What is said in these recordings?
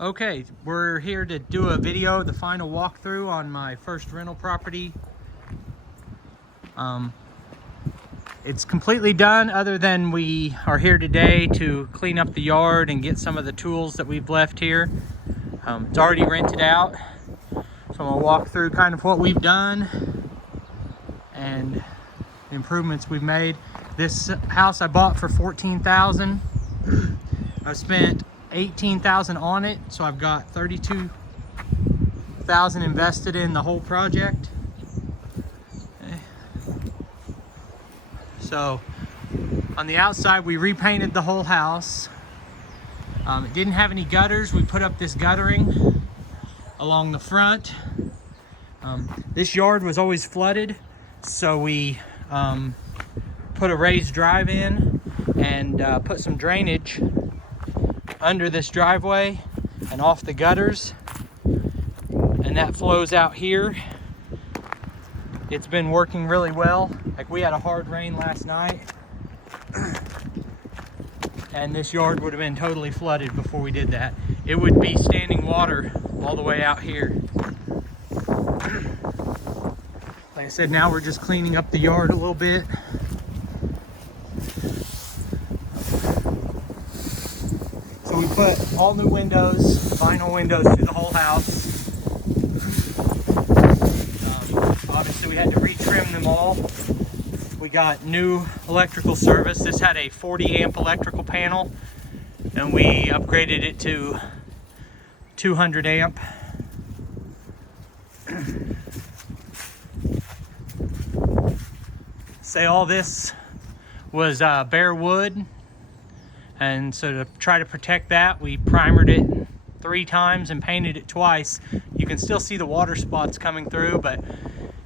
Okay, we're here to do a video, the final walkthrough on my first rental property. It's completely done, other than we are here today to clean up the yard and get some of the tools that we've left here. It's already rented out, so I'm gonna walk through kind of what we've done and the improvements we've made. This house I bought for $14,000. I've spent $18,000 on it, so I've got $32,000 invested in the whole project. Okay. So on the outside, we repainted the whole house. It didn't have any gutters. We put up this guttering along the front. This yard was always flooded, so we put a raised drive in and put some drainage under this driveway and off the gutters, and that flows out here. It's been working really well. Like, we had a hard rain last night and this yard would have been totally flooded before we did that. It would be standing water all the way out here. Like I said, now we're just cleaning up the yard a little bit. So we put all new windows, vinyl windows through the whole house. Obviously we had to retrim them all. We got new electrical service. This had a 40 amp electrical panel and we upgraded it to 200 amp. Say all this was bare wood. And so to try to protect that, we primered it 3 times and painted it twice. You can still see the water spots coming through, but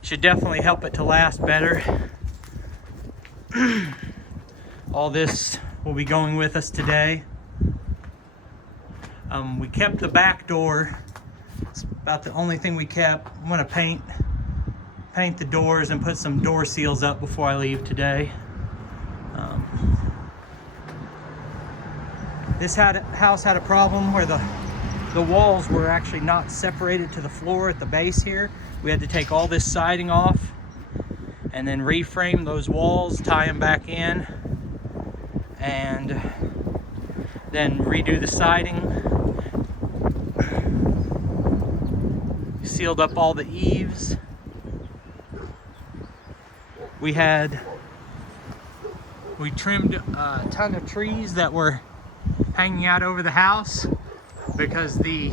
should definitely help it to last better. All this will be going with us today. We kept the back door. It's about the only thing we kept. I'm gonna paint the doors and put some door seals up before I leave today. This house had a problem where the walls were actually not separated to the floor at the base here. We had to take all this siding off and then reframe those walls, tie them back in, and then redo the siding. Sealed up all the eaves. We trimmed a ton of trees that were hanging out over the house because the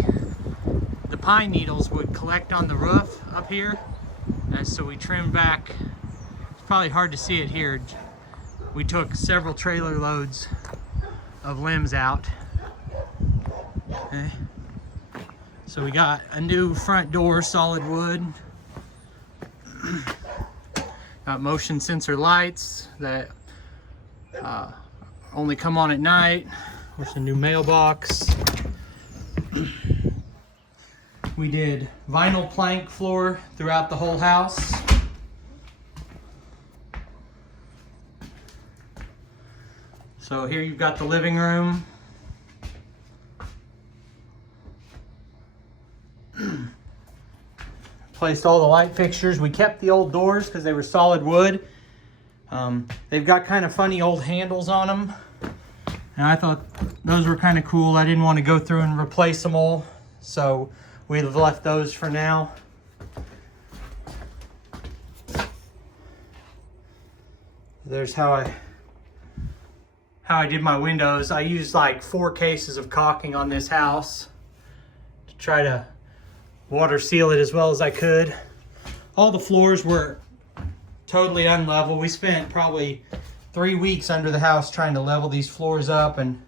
pine needles would collect on the roof up here, and so we trimmed back. It's probably hard to see it here. We took several trailer loads of limbs out. Okay. So we got a new front door, solid wood. Got motion sensor lights that only come on at night. There's a new mailbox. We did vinyl plank floor throughout the whole house. So here you've got the living room. Placed all the light fixtures. We kept the old doors because they were solid wood. They've got kind of funny old handles on them, and I thought those were kind of cool. I didn't want to go through and replace them all, so we've left those for now. There's how I did my windows. I used like 4 cases of caulking on this house to try to water seal it as well as I could. All the floors were totally unlevel. We spent probably 3 weeks under the house trying to level these floors up and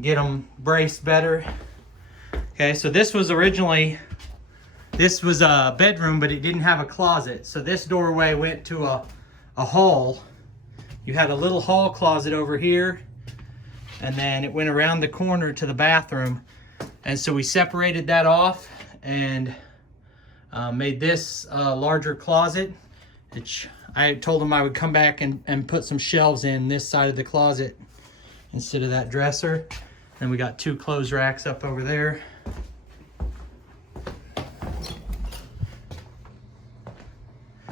get them braced better. Okay, so this was a bedroom, but it didn't have a closet. So this doorway went to a hall. You had a little hall closet over here, and then it went around the corner to the bathroom. And so we separated that off and made this a larger closet, which I told them I would come back and put some shelves in this side of the closet instead of that dresser. Then we got 2 clothes racks up over there.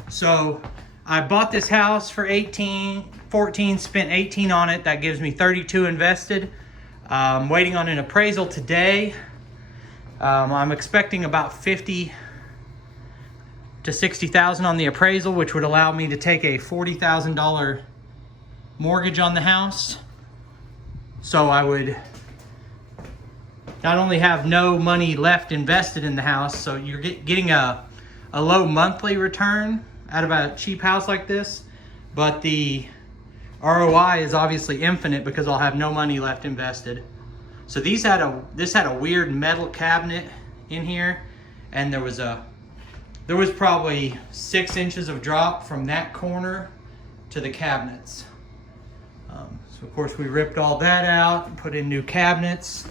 So I bought this house for 14, spent 18 on it. That gives me 32 invested. Waiting on an appraisal today. I'm expecting about 50 to 60,000 on the appraisal, which would allow me to take a $40,000 mortgage on the house. So I would not only have no money left invested in the house, so you're getting a low monthly return out of a cheap house like this, but the ROI is obviously infinite because I'll have no money left invested. So this had a weird metal cabinet in here, and there was probably 6 inches of drop from that corner to the cabinets. So of course we ripped all that out and put in new cabinets.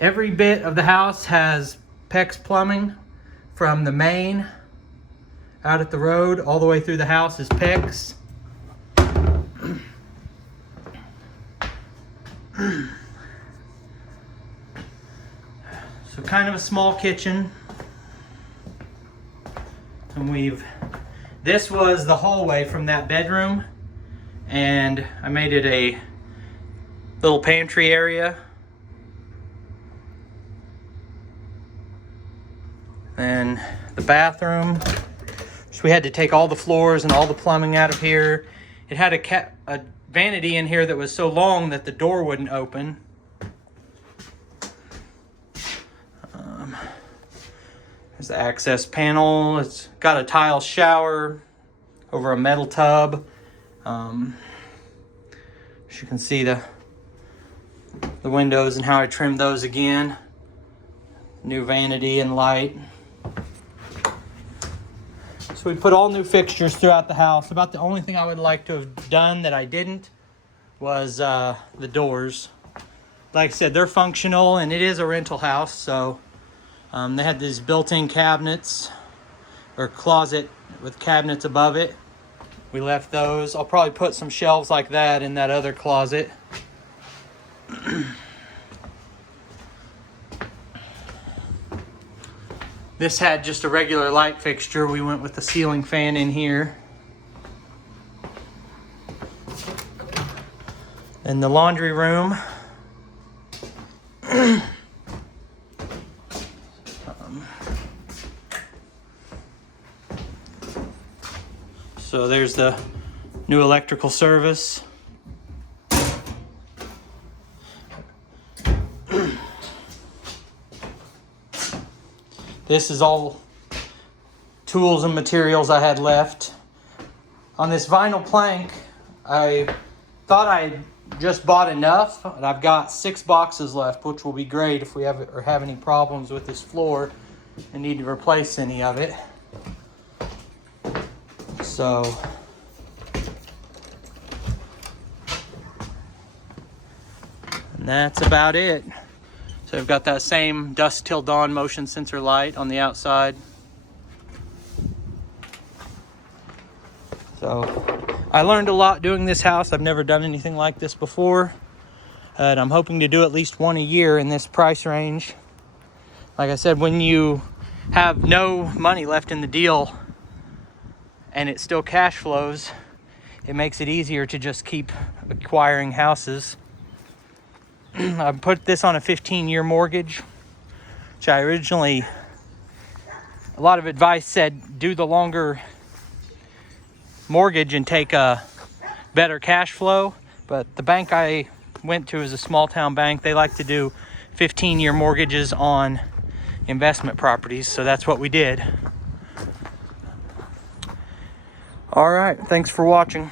Every bit of the house has PEX plumbing, from the main out at the road all the way through the house is PEX. So kind of a small kitchen. And this was the hallway from that bedroom, and I made it a little pantry area. And the bathroom, so we had to take all the floors and all the plumbing out of here. It had a vanity in here that was so long that the door wouldn't open. There's the access panel. It's got a tile shower over a metal tub. As you can see, the windows and how I trimmed those again. New vanity and light. So we put all new fixtures throughout the house. About the only thing I would like to have done that I didn't was the doors. Like I said, they're functional, and it is a rental house, so they had these built-in cabinets, or closet with cabinets above it. We left those. I'll probably put some shelves like that in that other closet. This had just a regular light fixture. We went with the ceiling fan in here. And the laundry room. So there's the new electrical service. This is all tools and materials I had left. On this vinyl plank, I thought I just bought enough, and I've got 6 boxes left, which will be great if we have any problems with this floor and need to replace any of it. So and that's about it. So I've got that same dusk till dawn motion sensor light on the outside. So I learned a lot doing this house. I've never done anything like this before. And I'm hoping to do at least one a year in this price range. Like I said, when you have no money left in the deal and it still cash flows, it makes it easier to just keep acquiring houses. I put this on a 15-year mortgage, which I originally, a lot of advice said do the longer mortgage and take a better cash flow. But the bank I went to is a small town bank. They like to do 15-year mortgages on investment properties, so that's what we did. All right, thanks for watching.